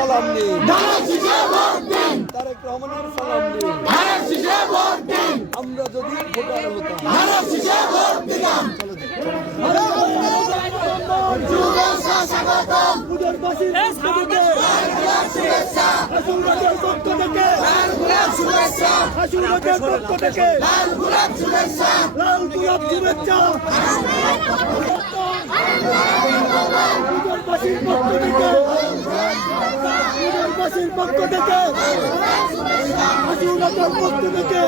সালাম নিন, তারেক রহমানের সালাম নিন। আমরা যদি ভোটার হতাম, পুজোরবাসীর পক্ষ থেকে হাসুরাজের পক্ষ থেকে লাল গোলাপ শুভেচ্ছা। পুজোরবাসীর পক্ষ থেকে হাসুরাজের পক্ষ থেকে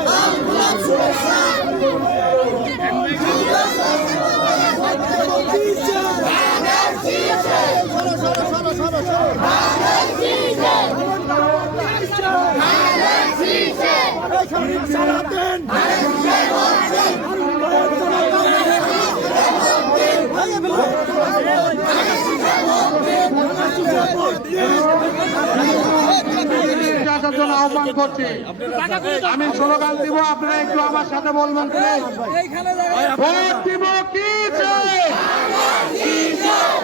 আহ্বান করছি। আমি স্লোগান দিব, আপনারা একটু আমার সাথে বলবেন। ভোট দিব কি চাই,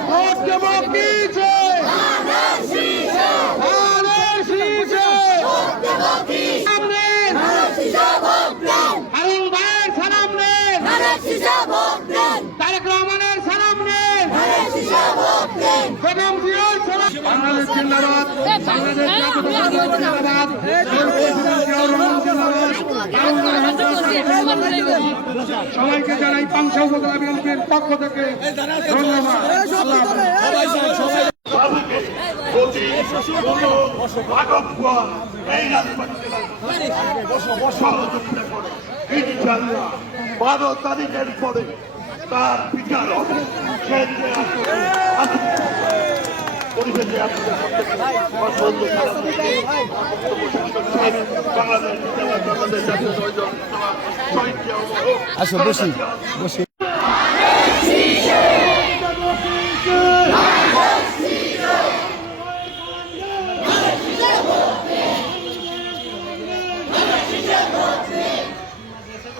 ভোট দেব কি চাই, হারুন ভাইয়ের সালাম নেন, তারেক রহমানের সালাম নেন, বেগম জিয়ার সালাম। বাংলাদেশ জিন্দাবাদ, বাংলাদেশ জিন্দাবাদ, সবাইকে জানাই পাংশা উপজেলা বিএনপির পক্ষ থেকে ধন্যবাদ। ইনশাআল্লাহ 12 তারিখের পরে তার বিচার হবে। পরিবেশে আসো বসি বসি।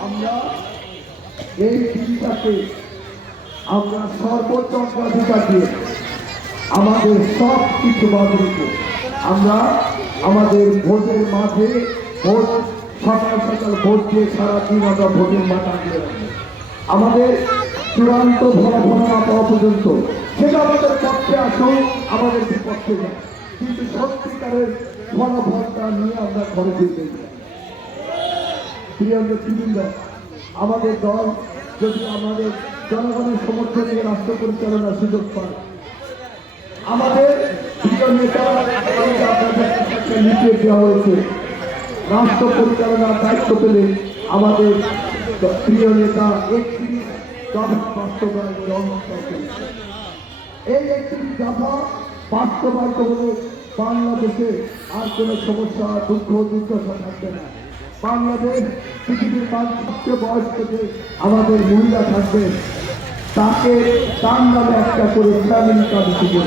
আমরা এই দিনটাকে আমরা সর্বোচ্চ অগ্রাধিকার দিয়ে আমাদের সব কিছু বাদ রেখে আমরা আমাদের ভোটের মাঠে ভোট সকাল সকাল ভোট দিয়ে সারাদিন আমরা ভোটের মাঠ আগে আমাদের চূড়ান্ত ফলাফল না পাওয়া পর্যন্ত সেটা আমাদের পক্ষে আসুক, আমাদের বিপক্ষে যায়, কিন্তু সত্যিকারের ফলাফলটা নিয়ে আমরা ঘরে ফিরতে চাই। প্রিয় নেতৃবৃন্দ, আমাদের দল যদি আমাদের জনগণের সমর্থন নিয়ে রাষ্ট্র পরিচালনার সুযোগ পায়, আমাদের প্রিয় নেতা লিখে দেওয়া হয়েছে রাষ্ট্র পরিচালনার দায়িত্ব পেলে আমাদের প্রিয় নেতা 31 দফা বাস্তবায়ন। এই 31 দফা বাস্তবায়িত হলে বাংলাদেশে আর কোনো সমস্যা দুঃখ দুর্দশা থাকবে না। বাংলাদেশ পৃথিবীর সবচেয়ে বয়স্ক যে আমাদের মহিলা থাকবে, তাকে তার নামে একটা করে গ্রামীণ কার্ড দিতে,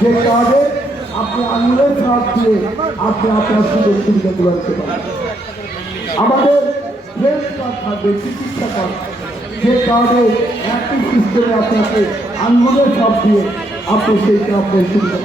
যে কার্ডে আপনি আঙুলের ছাপ দিয়ে আপনি আপনার সুযোগ সুবিধা করতে পারেন। আমাদের হেলথ কার্ড থাকবে, চিকিৎসা কার্ড, যে কার্ডে একই সিস্টেমে আপনাকে আঙুলের ছাপ দিয়ে আপনি সেইটা আপনার সুবিধা